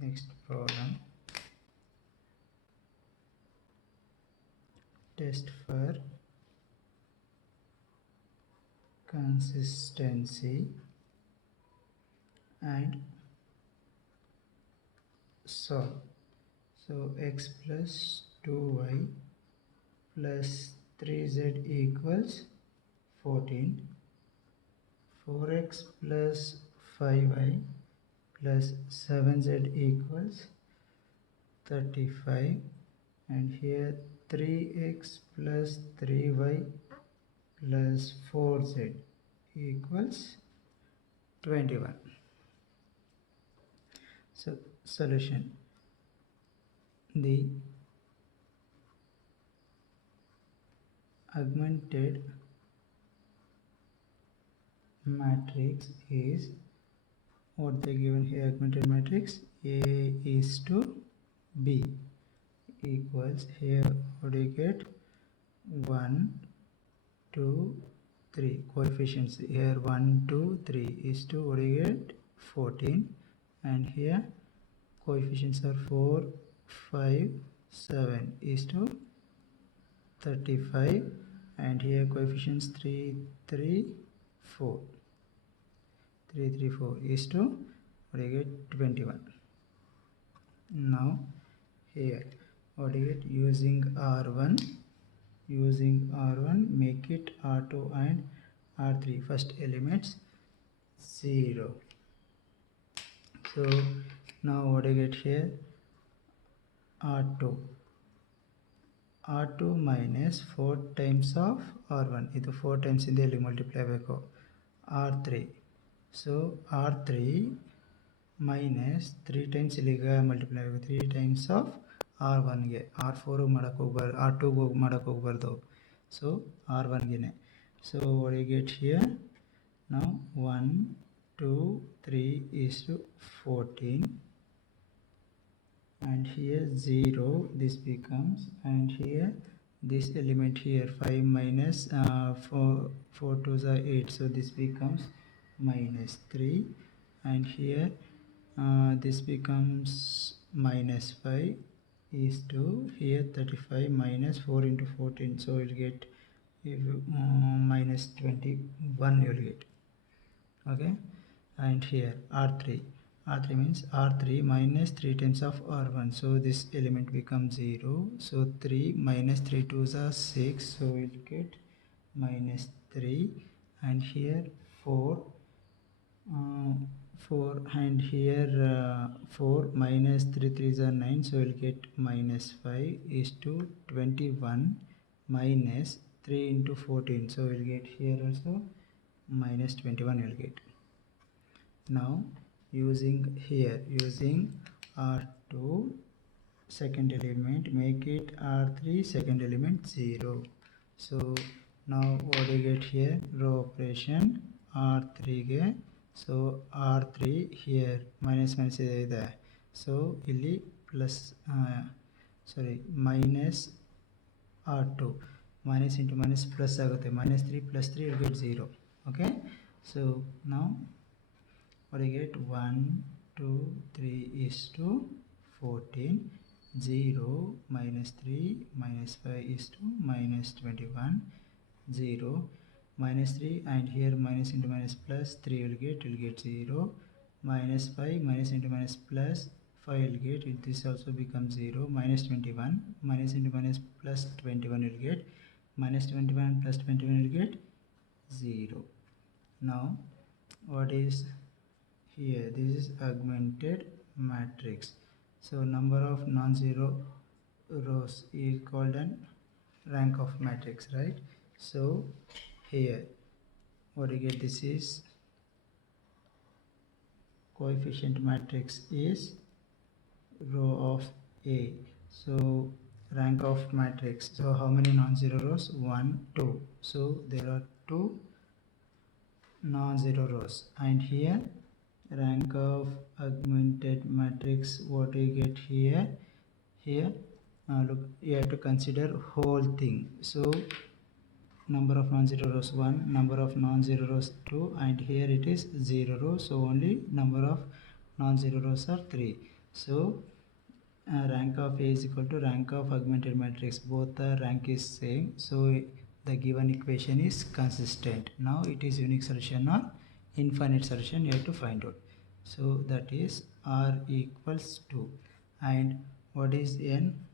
Next problem. Test for consistency and solve. So x plus 2y plus 3z equals 14. 4x plus 5y plus 7z equals 35, and here 3x plus 3y plus 4z equals 21. So solution: the augmented matrix is what they given here. Augmented matrix A is to B equals, here what do you get, 1 2 3 coefficients here, 1 2 3 is to what do you get, 14, and here coefficients are 4 5 7 is to 35, and here coefficients 3 3 4 3 3 4 is to what do you get, 21. Now here what do you get, using R1 make it R2 and R3. First elements 0. So now what do you get here, R2 minus 4 times of R1, ಇದು 4 times ಇಂದ ಇಲ್ಲಿ multiply ಬೇಕು, R3. So R3 minus 3 times ಇಲ್ಲಿಗೆ multiply ಬೇಕು, 3 times of R1 ಗೆ, R4 ಮಾಡಕ್ಕೆ ಹೋಗ್ಬಾರ್ದು, R2 ಮಾಡಕ್ಕೆ ಹೋಗ್ಬಾರ್ದು, so R1 ಗೆನೆ. So what do you get here, now 1 2 3 is to 14, and here 0 this becomes, and here this element here 5 minus 4 2s are 8, so this becomes minus 3, and here this becomes minus 5 is to here 35 minus 4 into 14, so you'll get minus 21 you'll get. Okay, and here R3 means R3 minus 3 times of R1, so this element becomes 0, so 3 minus 3 2s are 6, so we'll get minus 3, and here 4 and here 4 minus 3 3s are 9, so we'll get minus 5 is to 21 minus 3 into 14, so we'll get here also minus 21 you'll get. Now using R2 second element make it R3 second element 0, so now what do you get here, row operation R3 ಗೆ, so R3 here minus ಇದೆ, so ಇಲ್ಲಿ plus minus R2 minus into minus plus ಆಗುತ್ತೆ, minus 3 plus 3 will get 0. Okay, so now what do you get, 1 2 3 is to 14, 0 minus 3 minus 5 is to minus 21, 0 minus 3, and here minus into minus plus 3 will get 0, minus 5 minus into minus plus 5 will get, this also becomes 0, minus 21 minus into minus plus 21 will get, minus 21 plus 21 will get 0. Now what is here, this is augmented matrix, so number of non-zero rows is called an rank of matrix, right? So here what do you get, this is coefficient matrix is row of A, so rank of matrix, so how many non-zero rows, 1 2, so there are 2 non-zero rows, and here rank of augmented matrix, what do you get here, look, you have to consider whole thing, so number of non-zero rows 1, number of non-zero rows 2, and here it is 0 row, so only number of non-zero rows are 3, So rank of A is equal to rank of augmented matrix, both the rank is same, so the given equation is consistent. Now it is unique solution or infinite solution you have to find out. So that is R equals 2, and what is n?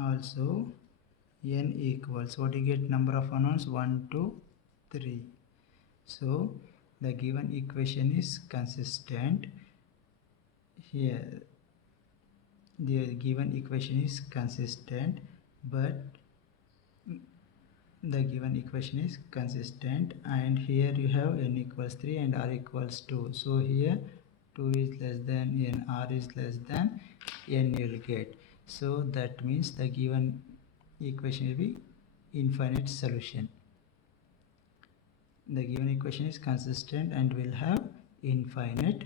Also n equals, what you get, number of unknowns 1 2 3. So the given equation is consistent. Here the given equation is consistent, but the given equation is consistent, and here you have n equals 3 and r equals 2. So here 2 is less than n, r is less than n you will get. So that means the given equation will be infinite solution. The given equation is consistent and will have infinite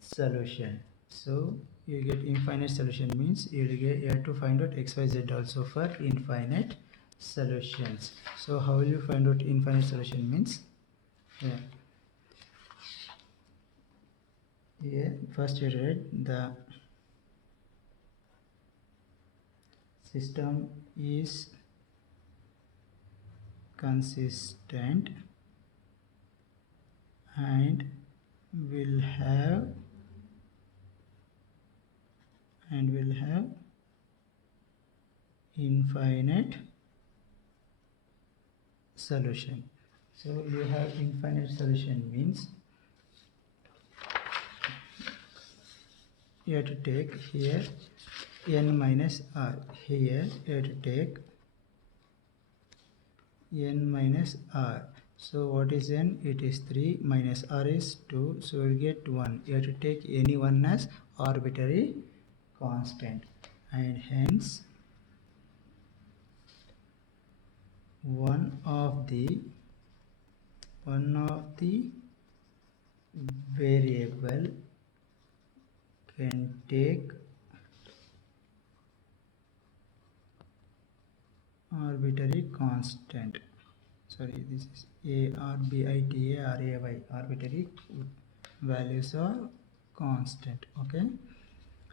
solution. So you get infinite solution means you have to find out xyz also for infinite solutions. So how will you find out infinite solution means? Here first you read the system is consistent and will have infinite solution. So you have infinite solution means you have to take here n minus r. Here you have to take n minus r. So what is n? It is 3 minus r is 2. So you will get 1. You have to take any one as arbitrary constant, and hence one of the variable can take arbitrary constant. Sorry, this is arbitary, arbitrary values are constant. Okay,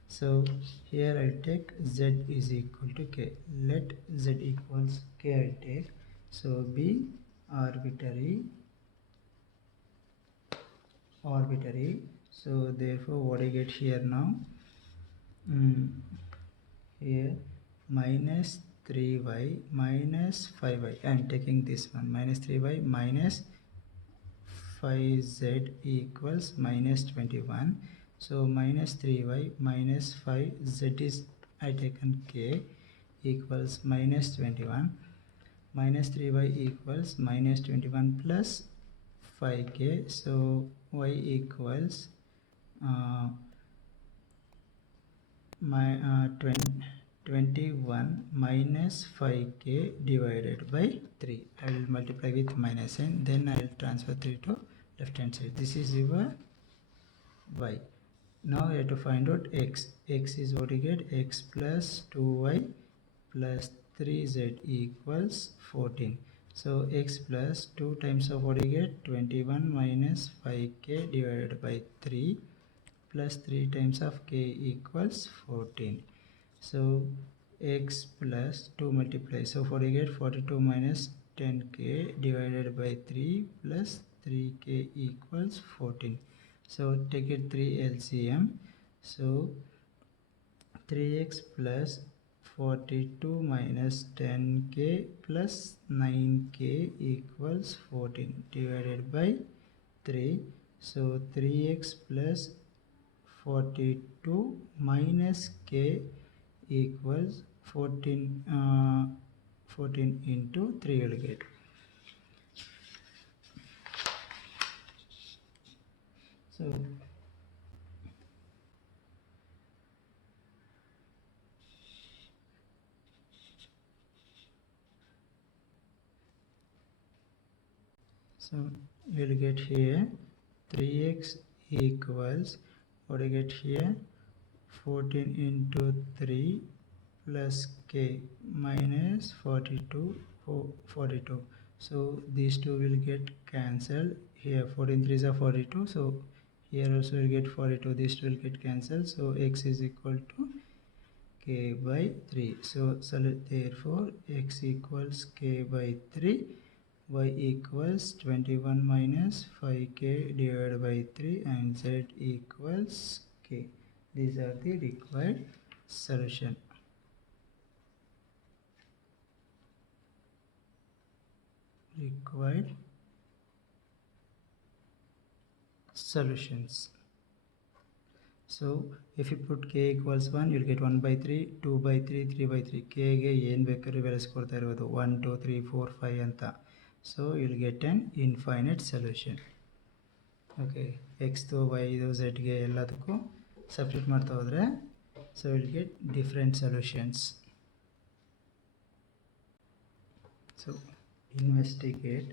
so here I take z is equal to k. Let z equals k I take. So be arbitrary. So therefore what I get here now? Here minus 3y minus 5y. I am taking this one, minus 3y minus 5z equals minus 21. So minus 3y minus 5z is I taken k equals minus 21. Minus 3y equals minus 21 plus 5k. So y equals 21 minus 5k divided by 3. I will multiply with minus n, then I will transfer 3 to left hand side. This is your y. Now you have to find out x. X is what you get, x plus 2y plus 3z equals 14. So x plus 2 times of what you get, 21 minus 5k divided by 3 plus 3 times of k equals 14. So x plus 2 multiply, so what you get, 42 minus 10k divided by 3 plus 3k equals 14. So take it 3 LCM. So 3x plus 42 minus 10k plus 9k equals 14 divided by 3. So 3x plus 42 minus k equals 14. 14 into 3 will get. So you will get here 3x equals, what do you get here, 14 into 3 plus k minus 42. So these two will get cancelled. Here 14 3s are 42, so Here also you get 42. This will get cancelled. So x is equal to k by 3. So therefore x equals k by 3. Y equals 21 minus 5k divided by 3 and z equals k. These are the required solution. Required solutions. So if you put k equals 1, you'll get 1 by 3, 2 by 3, 3 by 3. K ಗೆ ಏನು ಬೇಕಾದ್ರೂ ಬೆಳೆಸ್ಕೊಡ್ತಾ ಇರೋದು 1 2 3 4 5 ಅಂತ. So you'll get an infinite solution. Okay, x to y to z ಗೆ ಎಲ್ಲದಕ್ಕೂ substitute ಮಾಡ್ತಾ ಹೋದರೆ so you'll get different solutions. So investigate.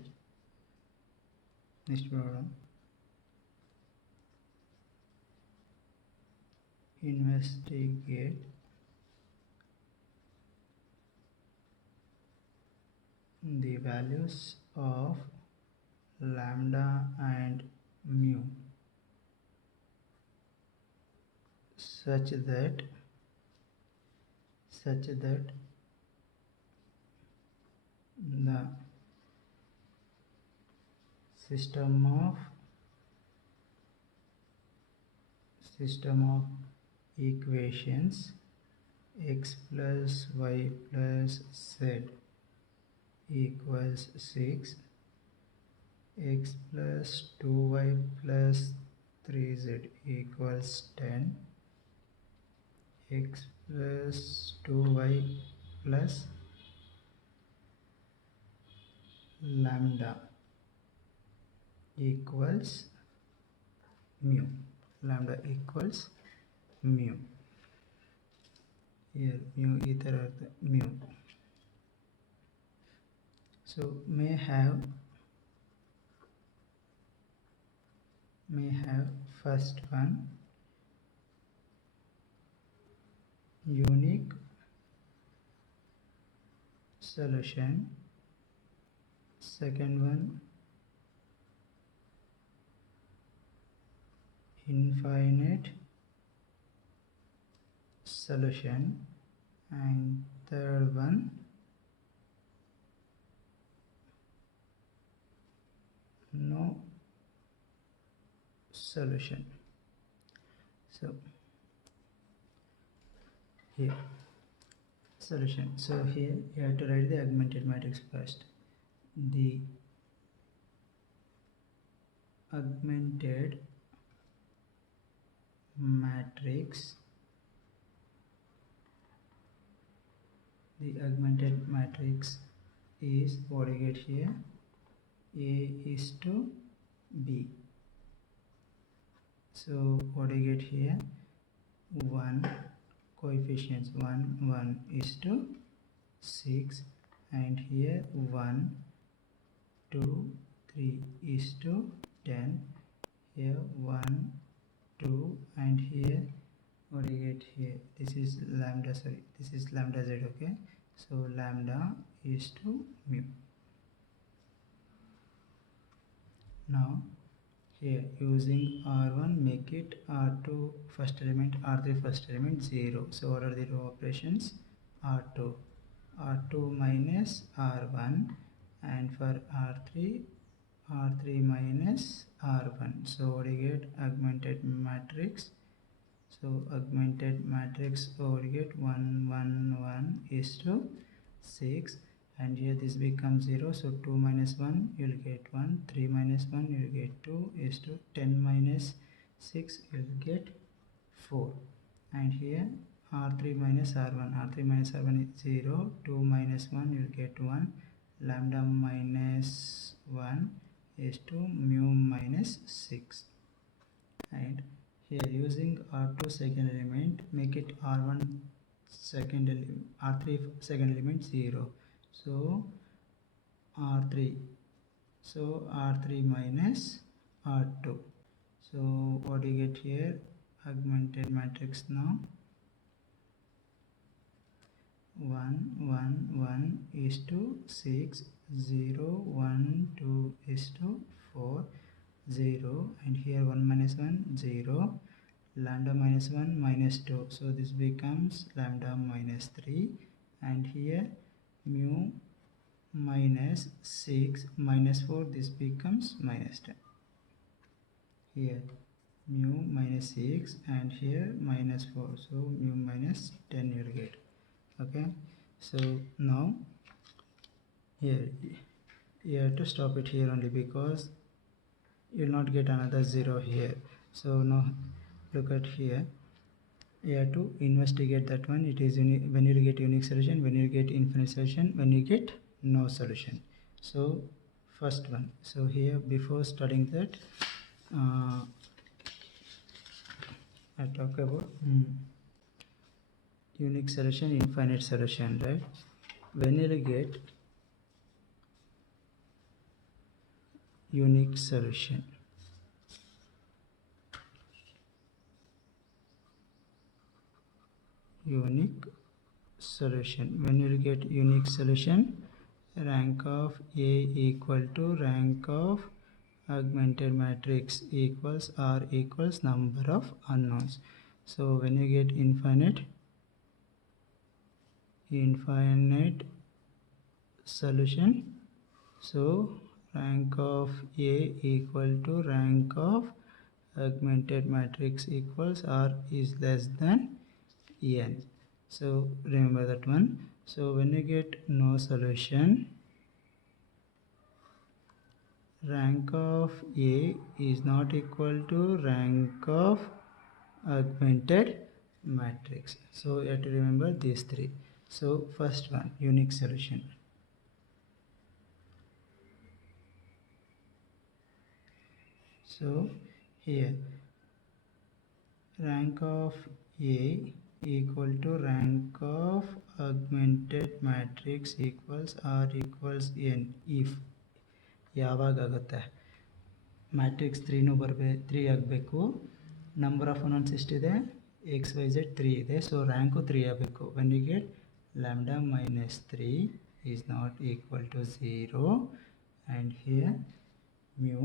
Next problem. Investigate the values of lambda and mu such that the system of equations x plus y plus z equals 6, x plus 2y plus 3z equals 10, x plus 2y plus lambda equals mu. Lambda equals mu. Here mu either mu. So may have first one unique solution, second one infinite solution, and third one no solution. So here solution. So here you have to write the augmented matrix first. The augmented matrix is what you get here, A is to B. So what do you get here, 1 coefficients 1 1 is to 6, and here 1 2 3 is to 10, here 1 2, and here what do you get here, this is lambda, sorry, this is lambda z. Okay, so lambda is to mu. Now here using R1 make it R2 first element, R3 first element 0. So what are the row operations, R2 minus R1, and for R3 minus R1. So what do you get, augmented matrix. So augmented matrix over get 1 1 1 is to 6, and here this becomes 0. So 2 minus 1 you'll get 1, 3 minus 1 you'll get 2 is to 10 minus 6 you'll get 4, and here R3 minus R1 is 0, 2 minus 1 you'll get 1, lambda minus 1 is to mu minus 6, and here using R2 second element make it R1 second element, R3 second element 0. So R3 minus R2. So what do you get here, augmented matrix now, 1 1 1 is to 6, 0 1 2 is to 4, 0, and here 1 minus 1 0, lambda minus 1 minus 2, so this becomes lambda minus 3, and here mu minus 6 minus 4, this becomes minus 10. Here mu minus 6 and here minus 4, so mu minus 10 you will get. Okay, so now here you have to stop it here only, because you will not get another 0 here. So now look at here, you have to investigate that one. It is when you get unique solution, when you get infinite solution, when you get no solution. So first one, so here before studying that I talk about unique solution, infinite solution, right? When you get unique solution, when you get unique solution, rank of A equal to rank of augmented matrix equals R equals number of unknowns. So when you get infinite solution, so rank of A equal to rank of augmented matrix equals R is less than n. So remember that one. So when you get no solution, rank of A is not equal to rank of augmented matrix. So you have to remember these three. So first one, unique solution. So here rank of A equal to rank of augmented matrix equals R equals n if ಯಾವಾಗ ಆಗುತ್ತೆ matrix 3 3 ಆಗಬೇಕು, number of unknowns ಎಷ್ಟಿದೆ XYZ 3 ಇದೆ, so rank 3 ಆಗಬೇಕು. When you get lambda minus 3 is not equal to 0 and here mu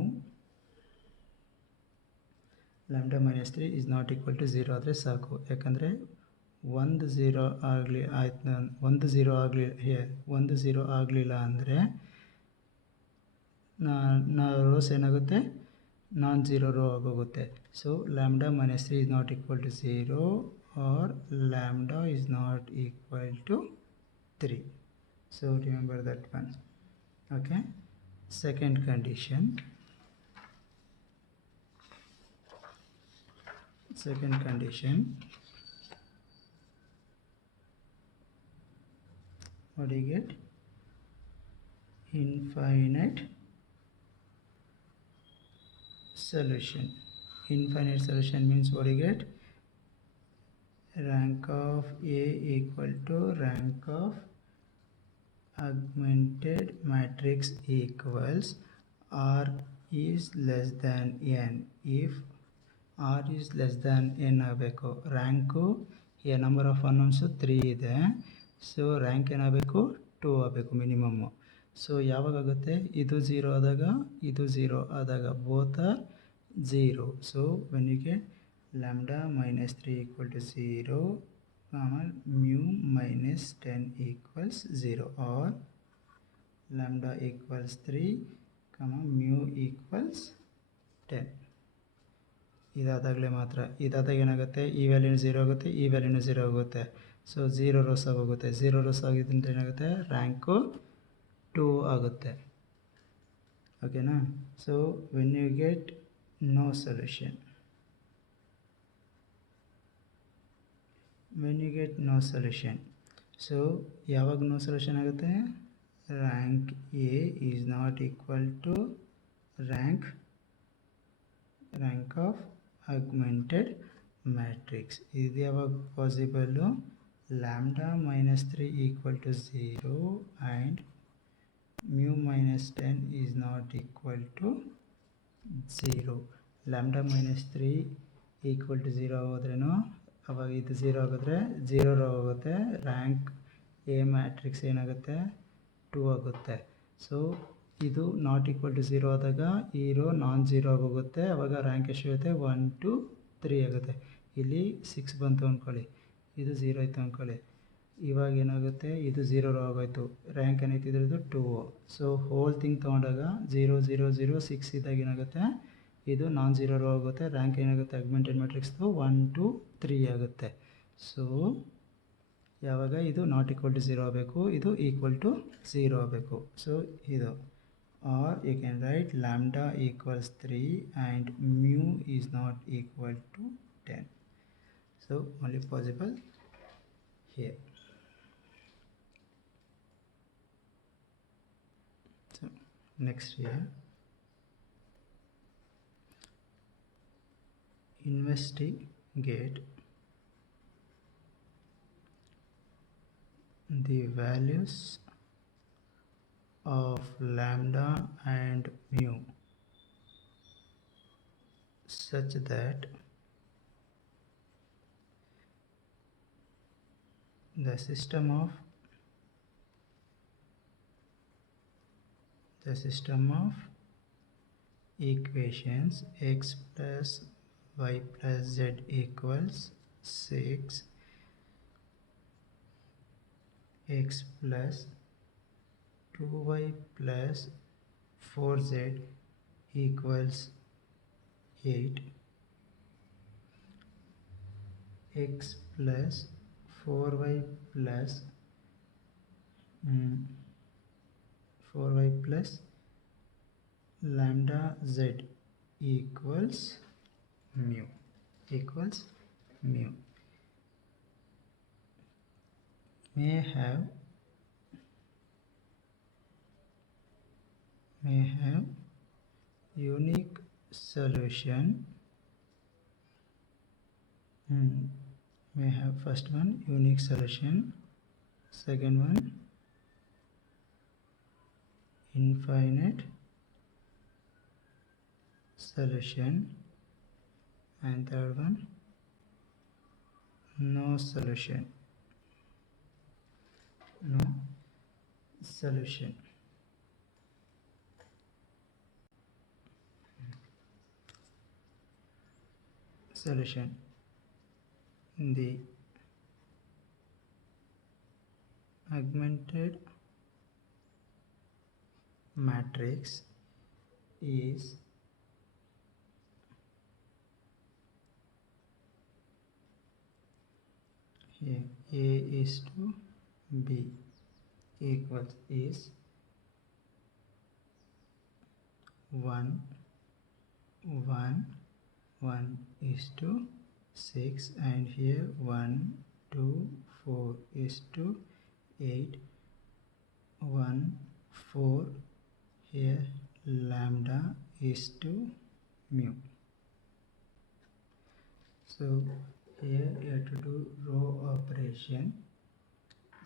lambda minus 3 is not equal to 0 ಆದರೆ ಸಾಕು. ಯಾಕಂದರೆ ಒಂದು 0 ಆಗಲಿ ಆಯ್ತು, ಒಂದು 0 ಆಗಲಿ ಒಂದು 0 ಆಗಲಿಲ್ಲ ಅಂದರೆ ರೋಸ್ ಏನಾಗುತ್ತೆ, ನಾನ್ ಝೀರೋ ರೋ ಆಗೋಗುತ್ತೆ. So lambda minus 3 is not equal to 0 or lambda is not equal to 3. So remember that one. Okay, second condition. Second condition, what do you get? Infinite solution. Infinite solution means what do you get? Rank of A equal to rank of augmented matrix equals R is less than n. If R is less than n ಆಗಬೇಕು. Rank ಈ number of ಅನ್ನೌನ್ಸು 3 ಇದೆ, so rank ಏನಾಗಬೇಕು 2 ಆಗಬೇಕು minimum. So ಯಾವಾಗುತ್ತೆ, ಇದು 0 ಆದಾಗ ಇದು 0 ಆದಾಗ both are 0. So when you get lambda minus 3 equal to 0 mu minus 10 equals 0 or lambda equals 3 mu equals 10. ಇದಾದಾಗಲೇ ಮಾತ್ರ. ಇದಾದಾಗ ಏನಾಗುತ್ತೆ, ಈ ವ್ಯಾಲ್ಯೂನು 0 ಆಗುತ್ತೆ, ಈ ವ್ಯಾಲ್ಯೂನು 0 ಆಗುತ್ತೆ. ಸೊ 0 ರೋಸ್ ಆಗೋಗುತ್ತೆ. 0 ರೋಸ್ ಆಗಿದ್ದಂದ್ರೆ ಏನಾಗುತ್ತೆ, ರ್ಯಾಂಕು 2 ಆಗುತ್ತೆ. ಓಕೆನಾ. So when you get no solution, so ಯಾವಾಗ ನೋ ಸೊಲ್ಯೂಷನ್ ಆಗುತ್ತೆ, rank A is not equal to rank of augmented matrix. ಇದು ಯಾವಾಗ possible, lambda minus 3 equal to 0 and mu minus 10 is not equal to 0. Lambda minus 3 equal to 0 ಹೋದ್ರೇನು ಅವಾಗ ಇದು 0 ಆಗಿದ್ರೆ 0 ಆಗುತ್ತೆ, rank A matrix ಏನಾಗುತ್ತೆ 2 ಆಗುತ್ತೆ. ಸೊ ಇದು ನಾಟ್ ಈಕ್ವಲ್ ಟು 0 ಆದಾಗ ಈ ರೋ ನಾನ್ ಝೀರೋ ಆಗೋಗುತ್ತೆ. ಆವಾಗ ರ್ಯಾಂಕ್ ಎಷ್ಟು ಇರುತ್ತೆ? 1 2 3 ಆಗುತ್ತೆ. ಇಲ್ಲಿ 6 ಬಂತು ಅಂದ್ಕೊಳ್ಳಿ, ಇದು 0 ಆಯಿತು ಅಂದ್ಕೊಳ್ಳಿ. ಇವಾಗ ಏನಾಗುತ್ತೆ? ಇದು 0 ರೋ ಆಗೋಯ್ತು. ರ್ಯಾಂಕ್ ಏನೈತೆ ಇದ್ರದ್ದು? 2. ಸೊ ಹೋಲ್ ಥಿಂಗ್ ತೊಗೊಂಡಾಗ 0 0 0 6 ಇದ್ದಾಗ ಏನಾಗುತ್ತೆ? ಇದು ನಾನ್ ಝೀರೋ ರೋ ಆಗುತ್ತೆ. ರ್ಯಾಂಕ್ ಏನಾಗುತ್ತೆ? ಆಗ್ಮೆಂಟೆಡ್ ಮ್ಯಾಟ್ರಿಕ್ಸ್ದು 1 2 3 ಆಗುತ್ತೆ. ಸೊ ಯಾವಾಗ ಇದು ನಾಟ್ ಈಕ್ವಲ್ ಟು 0 ಆಗಬೇಕು, ಇದು ಈಕ್ವಲ್ ಟು 0 ಆಗಬೇಕು. ಸೊ ಇದು, or you can write lambda equals 3 and mu is not equal to 10. So only possible here. So next here, investigate the values of lambda and mu such that the system of equations x plus y plus z equals 6, x plus 2y plus 4z equals 8, x plus 4y plus 4y plus lambda z equals mu may have unique solution. May have first one unique solution, second one infinite solution, and third one no solution. The augmented matrix is here A is to B equals is 1 1 1 is to 6, and here 1 2 4 is to 8 1 4, here lambda is to mu. So here you have to do row operation.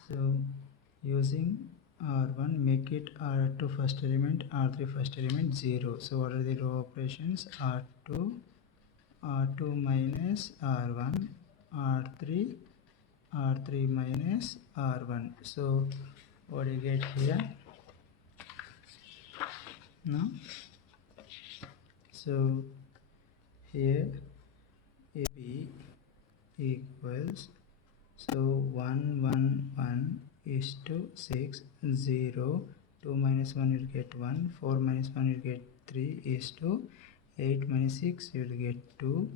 So using R1, make it R2 first element, R3 first element 0. So what are the row operations? R2 minus R1, R3 minus R1. So what do you get here now? So here AB equals, so 1 1 1 is to 6 0, 2 minus 1 you will get 1, 4 minus 1 you will get 3 is to 8 minus 6 you will get 2,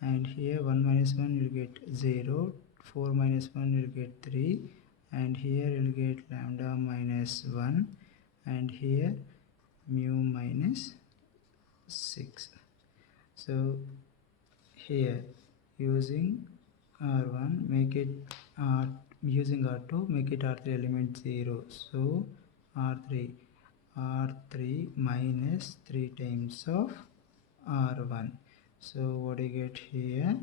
and here 1 minus 1 you will get 0, 4 minus 1 you will get 3, and here you will get lambda minus 1, and here mu minus 6. So here using R1 make it using R2 make it R3 element 0. So R3 minus 3 times of R1. So what do you get here?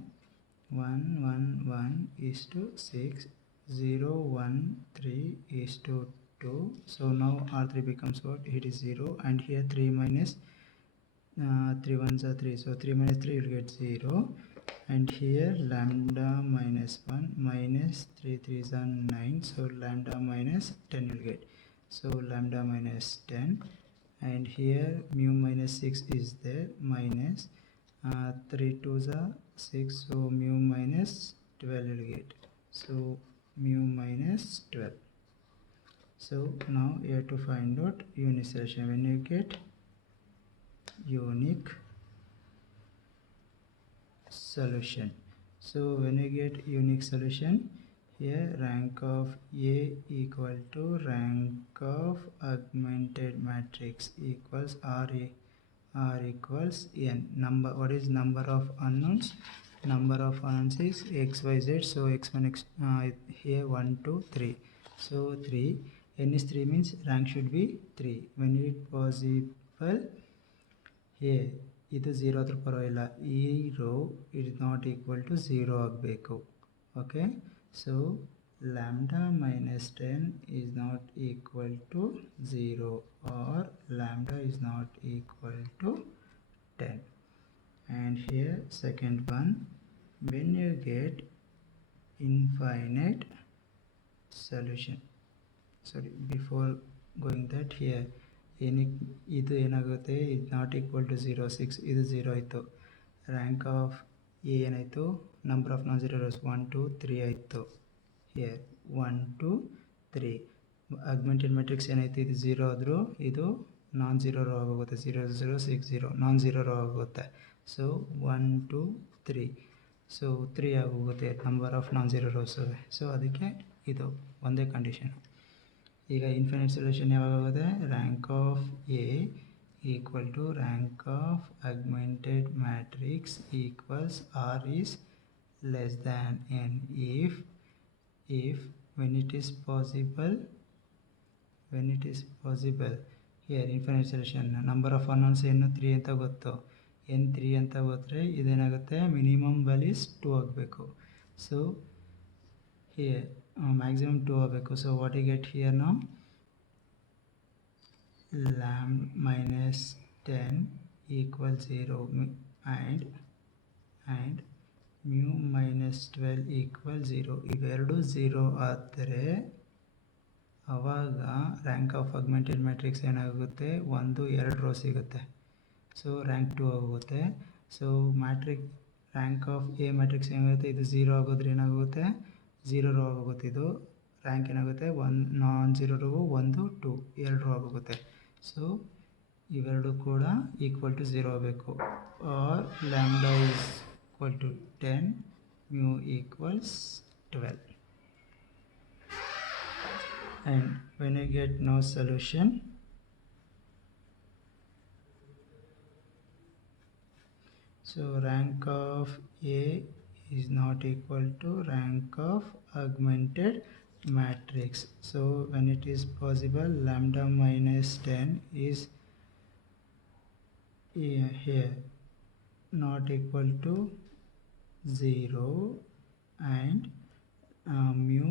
1 1 1 is to 6, 0 1 3 is to 2. So now R3 becomes what? It is 0, and here 3 minus 3 ones are 3, so 3 minus 3 you will get 0, and here lambda minus 1 minus 3 3s are 9, so lambda minus 10 you will get. So lambda minus 10, and here mu minus 6 is there, minus 3 2s are 6, so mu minus 12 will get, so mu minus 12. So now you have to find out unique solution. When you get unique solution, so when you get unique solution, here rank of A equal to rank of augmented matrix equals R equals n. Number, what is number of unknowns? Number of unknowns is x, y, z. So x1, x here 1 2 3, so 3. N is 3 means rank should be 3. When it possible, here ಇದು 0 ಆದರೂ ಪರವಾಗಿಲ್ಲ, ಈ row it is not equal to 0 ಆಗಬೇಕು. Okay, so lambda minus 10 is not equal to 0 or lambda is not equal to 10. And here second one, when you get infinite solution, sorry, before going that, here ಇದು ಏನಾಗುತ್ತೆ, ಇದು not equal to 0 6, ಇದು 0 ಆಯಿತು. Rank of A ಏನಾಯಿತು, number of non zero rose 1 2 3 ಆಯಿತು. here 1 2 3. augmented matrix ಏನಾಯಿತು, ಇದು 0 ಆದರೂ ಇದು ನಾನ್ ಝೀರೋ ರೋ ಆಗೋಗುತ್ತೆ, 0 0 6 0 ನಾನ್ ಝೀರೋ ರೋ ಆಗೋಗುತ್ತೆ. ಸೊ 1 2 3, ಸೊ 3 ಆಗೋಗುತ್ತೆ number of non zero rows. So ಅದಕ್ಕೆ ಇದು ಒಂದೇ ಕಂಡೀಷನ್. ಈಗ ಇನ್ಫಿನಿಟ್ ಸೊಲ್ಯೂಷನ್ ಯಾವಾಗುತ್ತೆ, rank of A equal to rank of augmented matrix equals R is less than n if when it is possible, here infinite solution number of unknowns n 3 ಅಂತ ಗೊತ್ತು, n 3 ಅಂತ ಗೊತ್ತರೆ ಇದೇನಾಗುತ್ತೆ, minimum values 2 ಆಗಬೇಕು. So here maximum 2 ಆಗಬೇಕು. So what you get here now, lam minus 10 equals 0 and mu minus 12 equals 0. ಇವೆರಡು 0 ಆದರೆ ಆವಾಗ rank of augmented matrix ಏನಾಗುತ್ತೆ, 1 2 rho ಸಿಗುತ್ತೆ. ಸೊ ರ್ಯಾಂಕ್ 2 ಆಗುತ್ತೆ. So matrix rank of a matrix ಏನಾಗುತ್ತೆ, ಇದು 0 ಆಗೋದ್ರೆ ಏನಾಗುತ್ತೆ, 0 ರೋ ಆಗೋಗುತ್ತೆ. ಇದು ರ್ಯಾಂಕ್ ಏನಾಗುತ್ತೆ, 1 ನಾನ್ ಝೀರೋ ರೋ 1 2 2 ರೋ ಆಗೋಗುತ್ತೆ. ಸೊ ಇವೆರಡು ಕೂಡ ಈಕ್ವಲ್ ಟು 0 ಆಗಬೇಕು. Or lambda is equal to 10, mu equals 12. And when you get no solution, so rank of A is not equal to rank of augmented matrix. So when it is possible, lambda minus 10 is here not equal to 0 and mu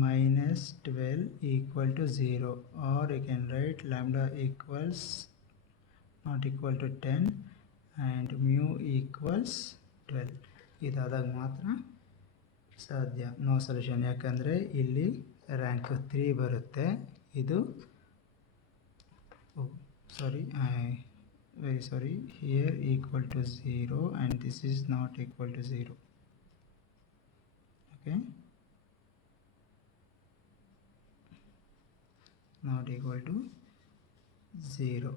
minus 12 equal to 0, or you can write lambda equals not equal to 10 and mu equals 12. ಇದಾದಾಗ ಮಾತ್ರ ಸಾಧ್ಯ. No solution, ಯಾಕಂದರೆ ಇಲ್ಲಿ rank 3 ಬರುತ್ತೆ. ಇದು very sorry, here equal to 0 and this is not equal to 0. Okay, not equal to 0.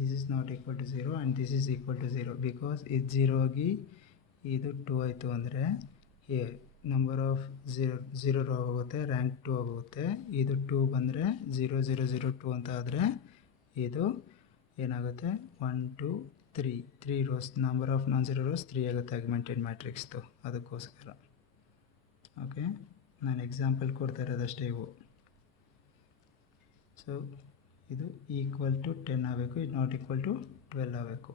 This is not equal to 0 and this is equal to 0 because ಇದು 0 ಆಗಿ ಇದು 2 ಆಯಿತು ಅಂದರೆ here ನಂಬರ್ ಆಫ್ 0 ರೋ ಆಗುತ್ತೆ, rank 2 ಆಗುತ್ತೆ. ಇದು 2 ಬಂದರೆ 0 0 0 2 ಅಂತ ಆದರೆ ಇದು ಏನಾಗುತ್ತೆ, 1 2 3 rose, number of non zero rose 3 ಆಗುತ್ತೆ ಅಗ್ಮೆಂಟೆಡ್ ಮ್ಯಾಟ್ರಿಕ್ಸ್ದು. ಅದಕ್ಕೋಸ್ಕರ ಓಕೆ, ನಾನು ಎಕ್ಸಾಂಪಲ್ ಕೊಡ್ತಾ ಇರೋದಷ್ಟೇ ಇವು. ಸೊ ಇದು ಈಕ್ವಲ್ ಟು 10 ಆಗಬೇಕು, ಇದು ನಾಟ್ ಈಕ್ವಲ್ ಟು 12 ಆಗಬೇಕು.